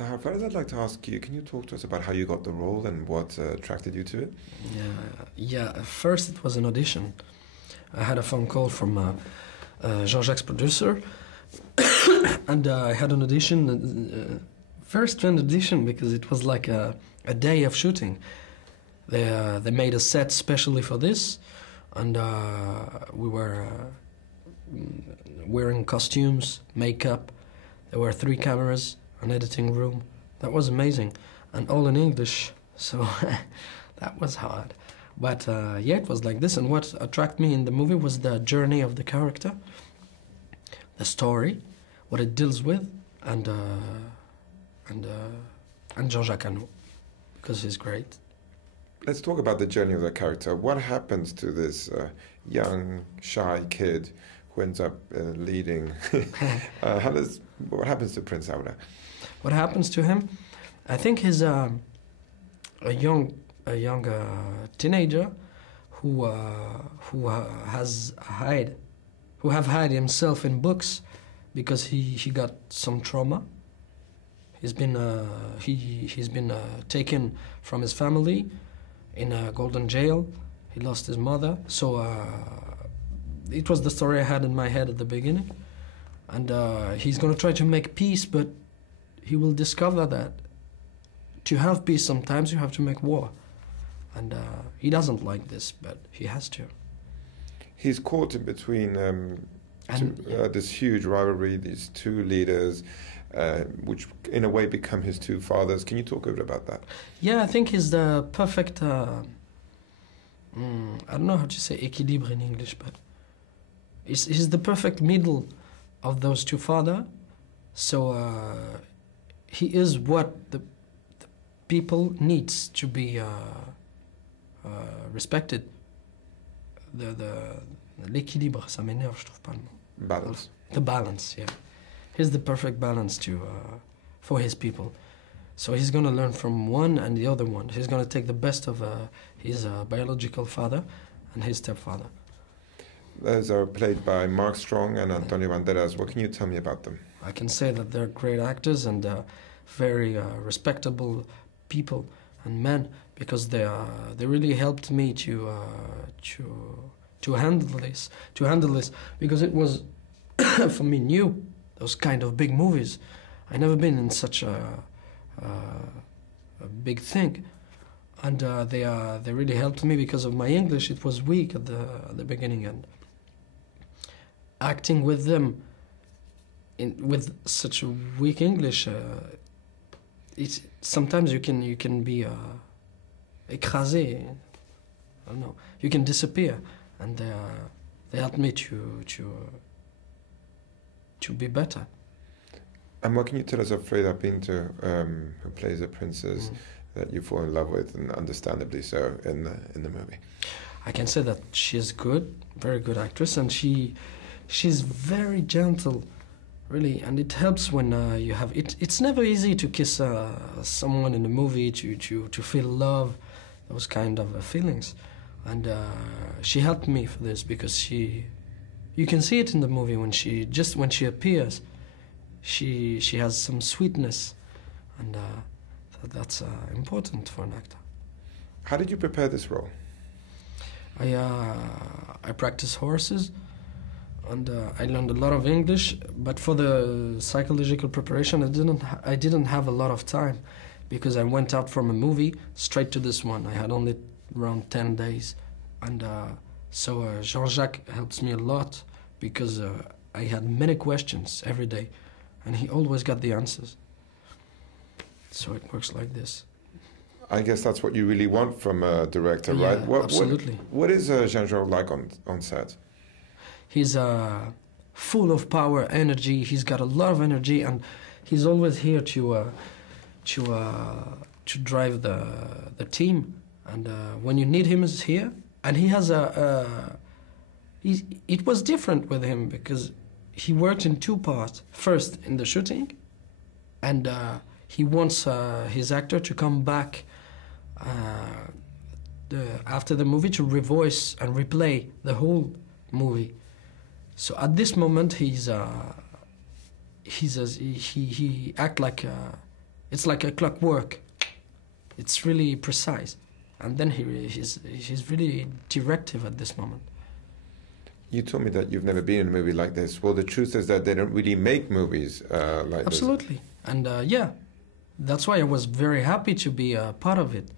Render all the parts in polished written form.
Tahar, first I'd like to ask you, can you talk to us about how you got the role and what attracted you to it? Yeah. First, it was an audition. I had a phone call from Jean-Jacques' producer, and I had an audition. Very strange audition because it was like a day of shooting. They made a set specially for this, and we were wearing costumes, makeup. There were 3 cameras, an editing room. That was amazing, and all in English. So that was hard. But yeah, it was like this. And what attracted me in the movie was the journey of the character, the story, what it deals with, and Jean-Jacques, because he's great. Let's talk about the journey of the character. What happens to this young, shy kid who ends up leading? What happens to Prince Aura? What happens to him? I think he's a young teenager who have hid himself in books because he got some trauma. He's been taken from his family in a golden jail. He lost his mother. So it was the story I had in my head at the beginning. And he's going to try to make peace, but he will discover that to have peace, sometimes you have to make war. And he doesn't like this, but he has to. He's caught in between this huge rivalry, these 2 leaders, which in a way become his 2 fathers. Can you talk a bit about that? Yeah, I think he's the perfect, I don't know how to say équilibre in English, but he's the perfect middle of those 2 fathers. So he is what the people needs to be respected. L'équilibre, ça m'énerve, je trouve pas le mot. Balance. The balance, yeah. He's the perfect balance for his people. So he's going to learn from one and the other one. He's going to take the best of his biological father and his stepfather. Those are played by Mark Strong and Antonio Banderas. What can you tell me about them? I can say that they're great actors and very respectable people and men, because they really helped me to handle this because it was for me new, those kind of big movies. I never been in such a big thing, and they really helped me because of my English. It was weak at the beginning, and acting with them with such a weak English, it's sometimes you can be écrasé. I don't know. You can disappear, and they helped me to be better. And what can you tell us of Freda Pinto, who plays a princess that you fall in love with, and understandably so, in the movie? I can say that she's good, very good actress, and she's very gentle, really, and it helps when you have it. It's never easy to kiss someone in a movie, to feel love, those kind of feelings, and she helped me for this because you can see it in the movie when she appears. She has some sweetness, and that's important for an actor. How did you prepare this role? I practice horses, and I learned a lot of English. But for the psychological preparation, I didn't have a lot of time, because I went out from a movie straight to this one. I had only around 10 days, and so Jean-Jacques helps me a lot because I had many questions every day, and he always got the answers. So it works like this. I guess that's what you really want from a director, yeah, right? Absolutely. What is Jean-Jacques like on set? He's full of power, energy. He's got a lot of energy, and he's always here to drive the team. And when you need him, he's here. And he has it was different with him because he worked in 2 parts. First in the shooting, and he wants his actor to come back after the movie to revoice and replay the whole movie. So at this moment, he act like It's like a clockwork. It's really precise. And then he's really directive at this moment. You told me that you've never been in a movie like this. Well, the truth is that they don't really make movies like Absolutely. this. And yeah, that's why I was very happy to be a part of it.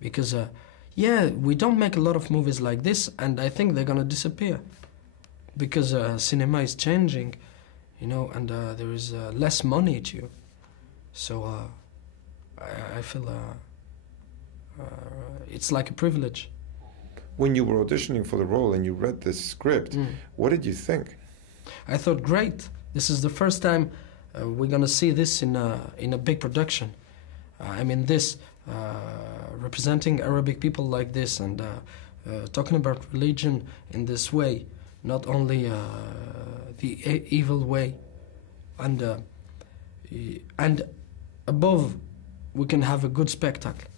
Because, yeah, we don't make a lot of movies like this, and I think they're going to disappear. Because cinema is changing, you know, and there is less money too. So I feel it's like a privilege. When you were auditioning for the role and you read this script, what did you think? I thought, great. This is the first time we're going to see this in a big production. I mean, this, representing Arabic people like this and talking about religion in this way, not only the evil way. And above, we can have a good spectacle.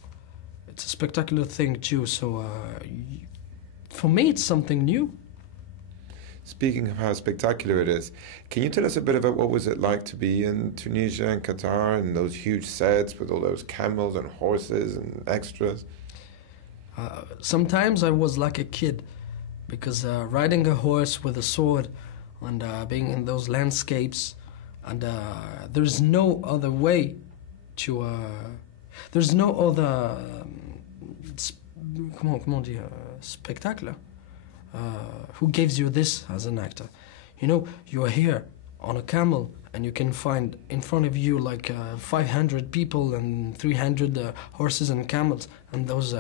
It's a spectacular thing too, so for me it's something new. Speaking of how spectacular it is, can you tell us a bit about what was it like to be in Tunisia and Qatar and those huge sets with all those camels and horses and extras? Sometimes I was like a kid, because riding a horse with a sword and being in those landscapes, and there's no other way to... there's no other comment dire, spectacle who gives you this as an actor. You know, you're here on a camel and you can find in front of you like 500 people and 300 horses and camels, and those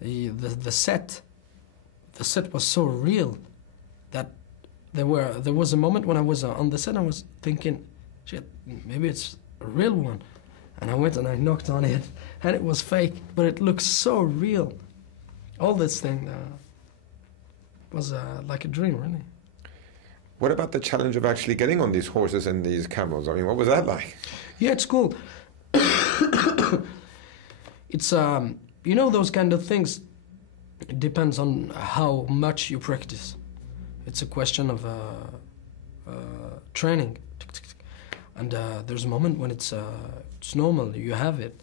the set was so real that there was a moment when I was on the set, I was thinking, shit, maybe it's a real one. And I went and I knocked on it, and it was fake, but it looked so real. All this thing was like a dream, really. What about the challenge of actually getting on these horses and these camels? I mean, what was that like? Yeah, it's cool. It's, you know, those kind of things, it depends on how much you practice. It's a question of training. And there's a moment when it's normal, you have it.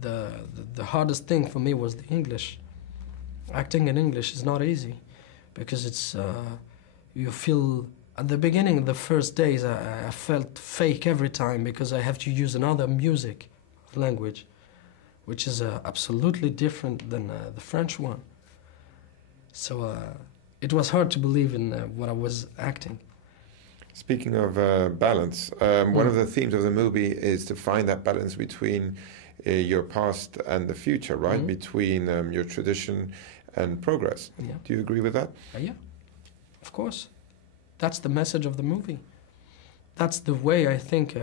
The hardest thing for me was the English. Acting in English is not easy, because it's you feel, at the beginning, the first days, I felt fake every time, because I have to use another music language, which is absolutely different than the French one. So it was hard to believe in what I was acting. Speaking of balance, one of the themes of the movie is to find that balance between your past and the future, right? Between your tradition and progress. Yeah. Do you agree with that? Yeah, of course. That's the message of the movie. That's the way I think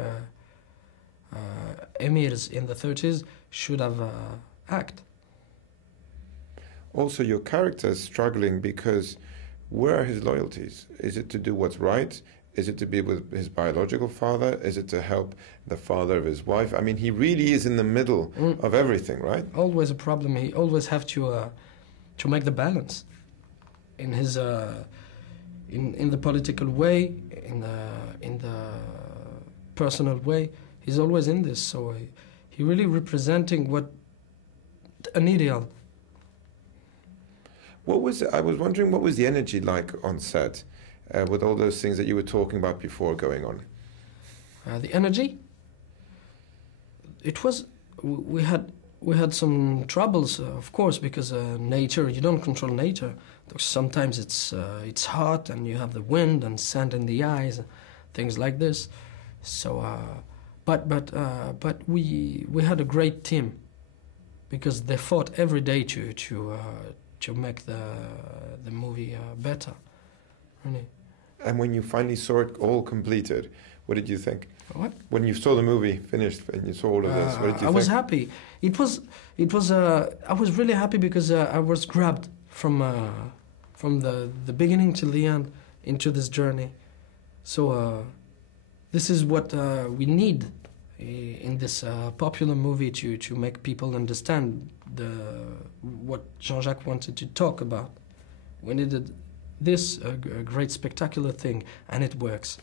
emirs in the 30s should have acted. Also, your character is struggling because where are his loyalties? Is it to do what's right? Is it to be with his biological father? Is it to help the father of his wife? I mean, he really is in the middle of everything, right? Always a problem. He always have to make the balance in his in the political way, in the personal way. He's always in this. So he really representing what an ideal. What was I was wondering, what was the energy like on set? With all those things that you were talking about before going on? The energy? It was, we had some troubles, of course, because nature, you don't control nature. Sometimes it's hot and you have the wind and sand in the eyes, things like this. So, but we had a great team, because they fought every day to make the movie better, really. And when you finally saw it all completed, what did you think? What? When you saw the movie finished and you saw all of this, what did you think? I was happy. It was. I was really happy because I was grabbed from the beginning till the end into this journey. So this is what we need in this popular movie to make people understand what Jean-Jacques wanted to talk about. We needed this a great spectacular thing, and it works.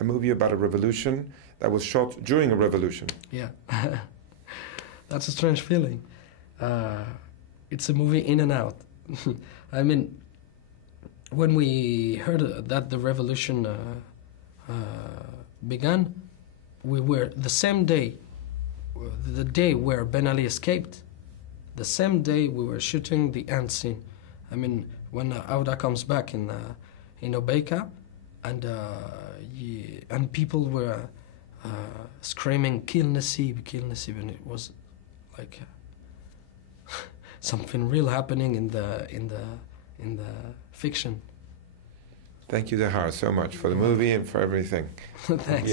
a movie about a revolution that was shot during a revolution. Yeah. That's a strange feeling. It's a movie in and out. I mean, when we heard that the revolution began, we were the same day, the day where Ben Ali escaped, the same day we were shooting the end scene. I mean, when Auda comes back in Obeka, and people were screaming "Kill Nassib, kill Nassib," and it was like something real happening in the fiction. Thank you, Tahar, so much for the movie and for everything. Thanks.